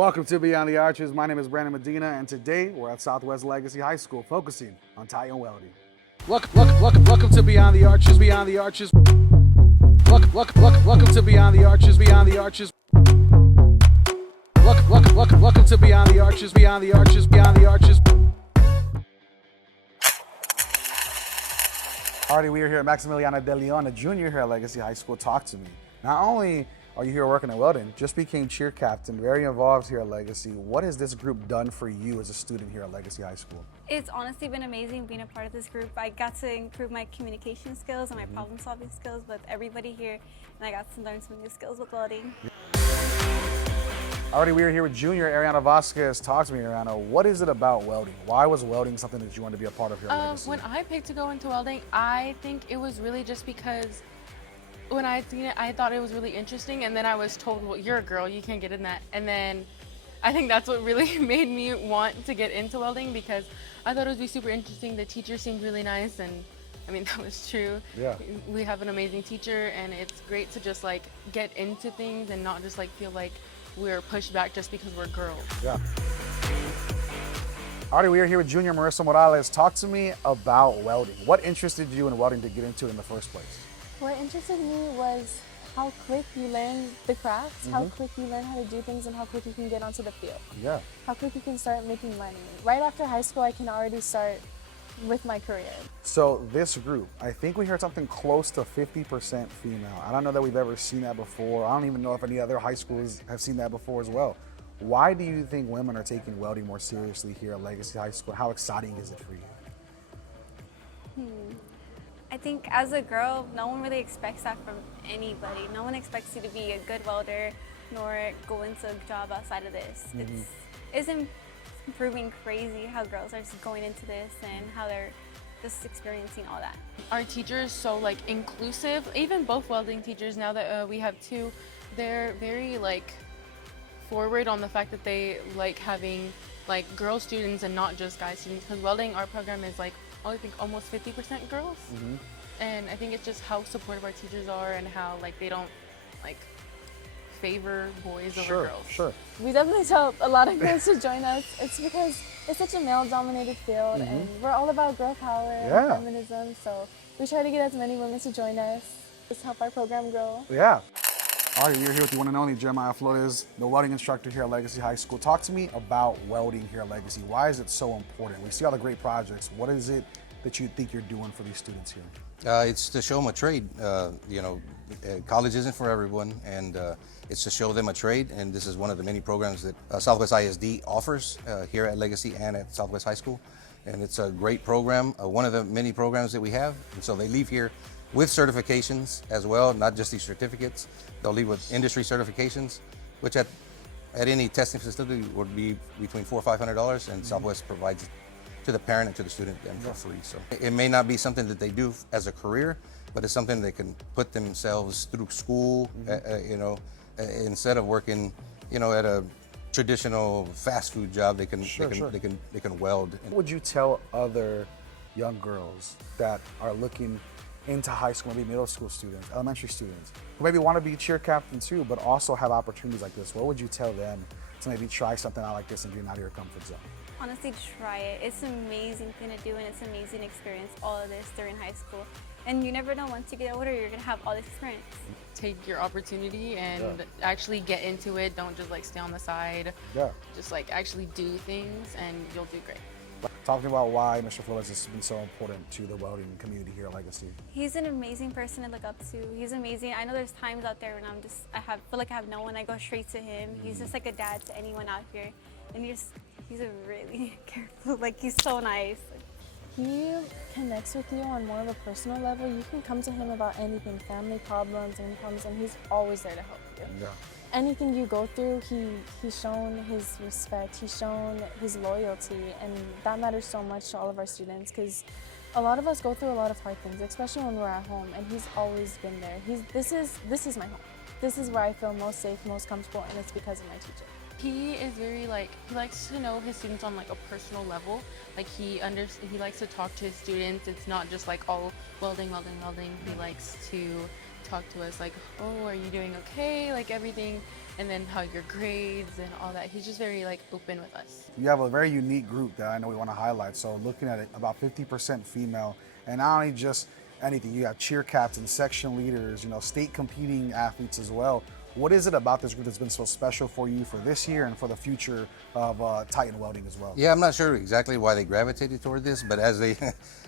Welcome to Beyond the Arches. My name is Brandon Medina, and today we're at Southwest Legacy High School, focusing on tie and welding. Welcome to Beyond the Arches, Beyond the Arches. Welcome to Beyond the Arches, Beyond the Arches. Welcome to Beyond the Arches, Beyond the Arches, Beyond the Arches. Alrighty, we are here at Maximiliana De Leon, a junior here at Legacy High School. Talk to me. Not only are you here working at Welding, just became cheer captain, very involved here at Legacy. What has this group done for you as a student here at Legacy High School? It's honestly been amazing being a part of this group. I got to improve my communication skills and my problem solving skills with everybody here, and I got to learn some new skills with welding. Already, we are here with junior Ariana Vasquez. Talk to me, Ariana. What is it about welding? Why was welding something that you wanted to be a part of here at Legacy? When I picked to go into welding, I think it was really just because when I had seen it, I thought it was really interesting, and then I was told, well, you're a girl, you can't get in that. And then I think that's what really made me want to get into welding, because I thought it would be super interesting. The teacher seemed really nice, and I mean, that was true. Yeah. We have an amazing teacher, and it's great to just like get into things and not just like feel like we're pushed back just because we're girls. Yeah. Alrighty, we are here with junior Marissa Morales. Talk to me about welding. What interested you in welding to get into it in the first place? What interested me was how quick you learn the crafts, how quick you learn how to do things, and how quick you can get onto the field. Yeah. How quick you can start making money. Right after high school, I can already start with my career. So this group, I think we heard something close to 50% female. I don't know that we've ever seen that before. I don't even know if any other high schools have seen that before as well. Why do you think women are taking welding more seriously here at Legacy High School? How exciting is it for you? I think as a girl, no one really expects that from anybody. No one expects you to be a good welder, nor go into a job outside of this. It's improving crazy how girls are just going into this and how they're just experiencing all that. Our teachers so like inclusive. Even both welding teachers, now that we have two, they're very like forward on the fact that they like having like girl students and not just guy students. Because welding, our program is like I think almost 50% girls, and I think it's just how supportive our teachers are and how like they don't like favor boys over girls. Sure. We definitely tell a lot of girls to join us. It's because it's such a male-dominated field, and we're all about girl power and feminism, so we try to get as many women to join us. Just help our program grow. Yeah. All right, you're here with the one and only Jeremiah Flores, the welding instructor here at Legacy High School. Talk to me about welding here at Legacy. Why is it so important? We see all the great projects. What is it that you think you're doing for these students here? It's to show them a trade. College isn't for everyone, and it's to show them a trade. And this is one of the many programs that Southwest ISD offers here at Legacy and at Southwest High School. And it's a great program, one of the many programs that we have. And so they leave here with certifications as well, not just these certificates. They'll leave with industry certifications, which at any testing facility would be between $400 or $500, and Southwest provides to the parent and to the student and for free. So it may not be something that they do as a career, but it's something they can put themselves through school, instead of working, at a traditional fast food job. They can weld. What would you tell other young girls that are looking into high school, maybe middle school students, elementary students, who maybe want to be cheer captain too, but also have opportunities like this? What would you tell them to maybe try something out like this and get out of your comfort zone? Honestly, try it. It's an amazing thing to do, and it's an amazing experience, all of this during high school. And you never know, once you get older, you're going to have all this experience. Take your opportunity and actually get into it. Don't just like stay on the side. Yeah. Just like actually do things, and you'll do great. Talking about why Mr. Flores has been so important to the welding community here at Legacy. He's an amazing person to look up to. He's amazing. I know there's times out there when feel like I have no one. I go straight to him. He's just like a dad to anyone out here, and he's a really careful. Like, he's so nice. He connects with you on more of a personal level. You can come to him about anything, family problems, and he's always there to help you. Yeah. Anything you go through, he's shown his respect, he's shown his loyalty, and that matters so much to all of our students, because a lot of us go through a lot of hard things, especially when we're at home, and he's always been there. This is my home. This is where I feel most safe, most comfortable, and it's because of my teacher. He is very he likes to know his students on like a personal level. Like he likes to talk to his students. It's not just like all welding. He likes to talk to us like, oh, are you doing okay? Like everything. and then how your grades and all that. He's just very like open with us. You have a very unique group that I know we want to highlight. So looking at it, about 50% female, and not only just anything, you have cheer captains, section leaders, state competing athletes as well. What is it about this group that's been so special for you for this year and for the future of Titan Welding as well? Yeah, I'm not sure exactly why they gravitated toward this, but as they,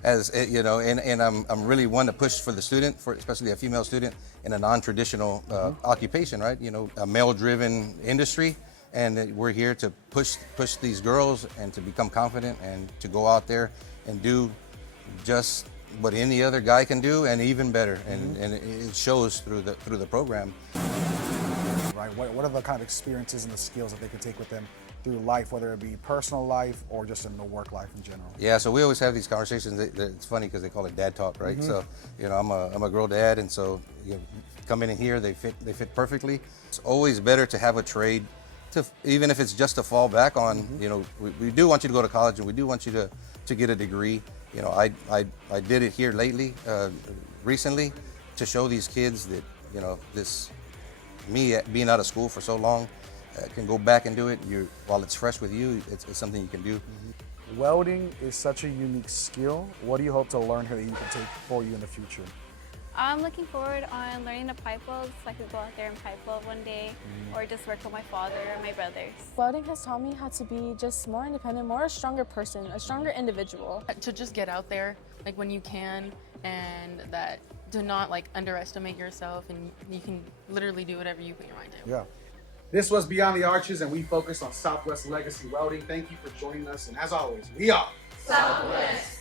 and I'm really one to push for the student, for especially a female student in a non-traditional occupation, right? A male-driven industry, and we're here to push these girls and to become confident and to go out there and do just what any other guy can do and even better, and it shows through the program. Right. What are the kind of experiences and the skills that they can take with them through life, whether it be personal life or just in the work life in general? Yeah, so we always have these conversations. It's funny because they call it dad talk, right? So, I'm a girl dad, and so coming in here, they fit perfectly. It's always better to have a trade, even if it's just to fall back on. We do want you to go to college, and we do want you to get a degree. I did it here lately, recently, to show these kids that me being out of school for so long can go back and do it. While it's fresh with you, it's something you can do. Welding is such a unique skill. What do you hope to learn here that you can take for you in the future? I'm looking forward on learning to pipe weld so I could go out there and pipe weld one day, or just work with my father or my brothers. Welding has taught me how to be just more independent, more a stronger person, a stronger individual. To just get out there like when you can, and that do not like underestimate yourself, and you can literally do whatever you put your mind to. Yeah. This was Beyond the Arches, and we focused on Southwest Legacy Welding. Thank you for joining us, and as always, we are Southwest.